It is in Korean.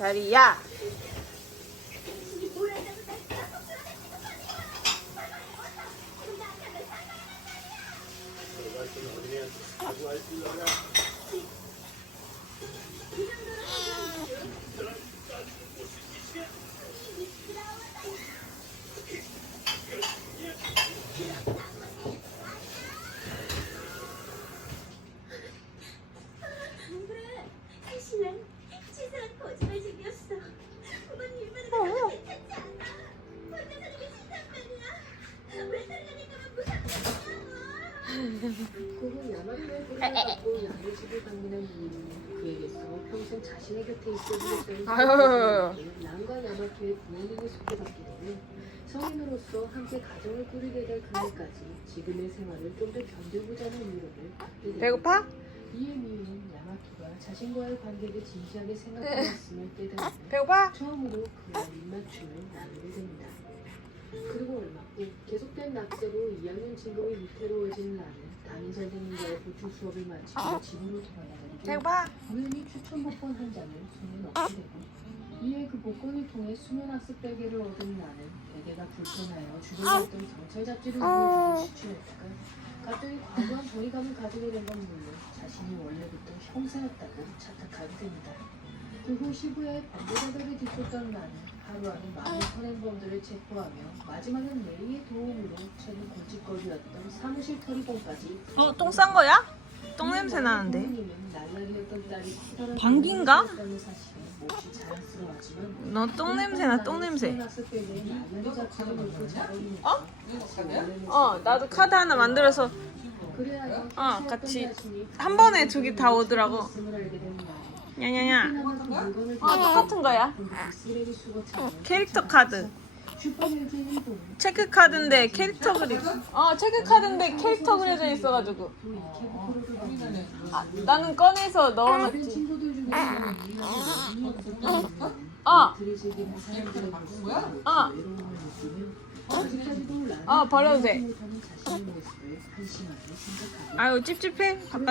별이야. 안 그래. 사실은 치사한 거짓말쟁이였어. 부모님 일만은 나도 괜찮지 않아. 혼자 사는 게 싫단 말이야. 왜 살려니까만 그후 야마토의 불을 받고 양의 집을 방문한 이유는 그에게서 평생 자신의 곁에 있어주겠다는 남과 야마토의 부모님을 되면 성인으로서 함께 가정을 꾸리게 될 그날까지 지금의 생활을 좀 더 견뎌보자는 됩니다. 배고파? 이에 미유는 야마토가 자신과의 관계를 진지하게 생각해왔음을 깨달으며 배고파? 처음으로 그와 입맞춤을 나누게 됩니다. 그리고 얼마 후 계속된 낙제로 2학년 진급이 위태로워진 나는 담임 선생님과의 보충 수업을 마치고 집으로 돌아가는데 배고파? 우연히 추천 복권 한 장을 손에 넣게 되고 이에 그 복권을 통해 수면 학습 베개를 얻은 나는 베개가 불편하여 주변에 있던 경찰 잡지를 보여주고 시추했다 가 갑자기 과거한 정의감을 가지게 된 건 물론 자신이 원래부터 형사였다고 착각하게 됩니다. 그후 시부야의 범죄자들을 뒤쫓던 나는 하루하루 많은 선행범들을 체포하며 마지막은 레이의 도움으로 최근 골칫거리였던 사무실 털이범까지 어, 똥 싼 거야? 똥 냄새 나는데. 방귀인가? 너똥 냄새나, 똥 냄새. 어? 어, 나도 카드 하나 만들어서 어, 같이 한 번에 두 개 다 오더라고. 야야야. 어, 똑같은 거야. 캐릭터 카드. 체크 카드인데 캐릭터 그리. 어, 체크 카드인데 캐릭터 그려져 있어가지고. 아, 나는 꺼내서 넣어놨지. 어, 어, 어, 버려도 돼. 아유 찝찝해. 바꿔줘.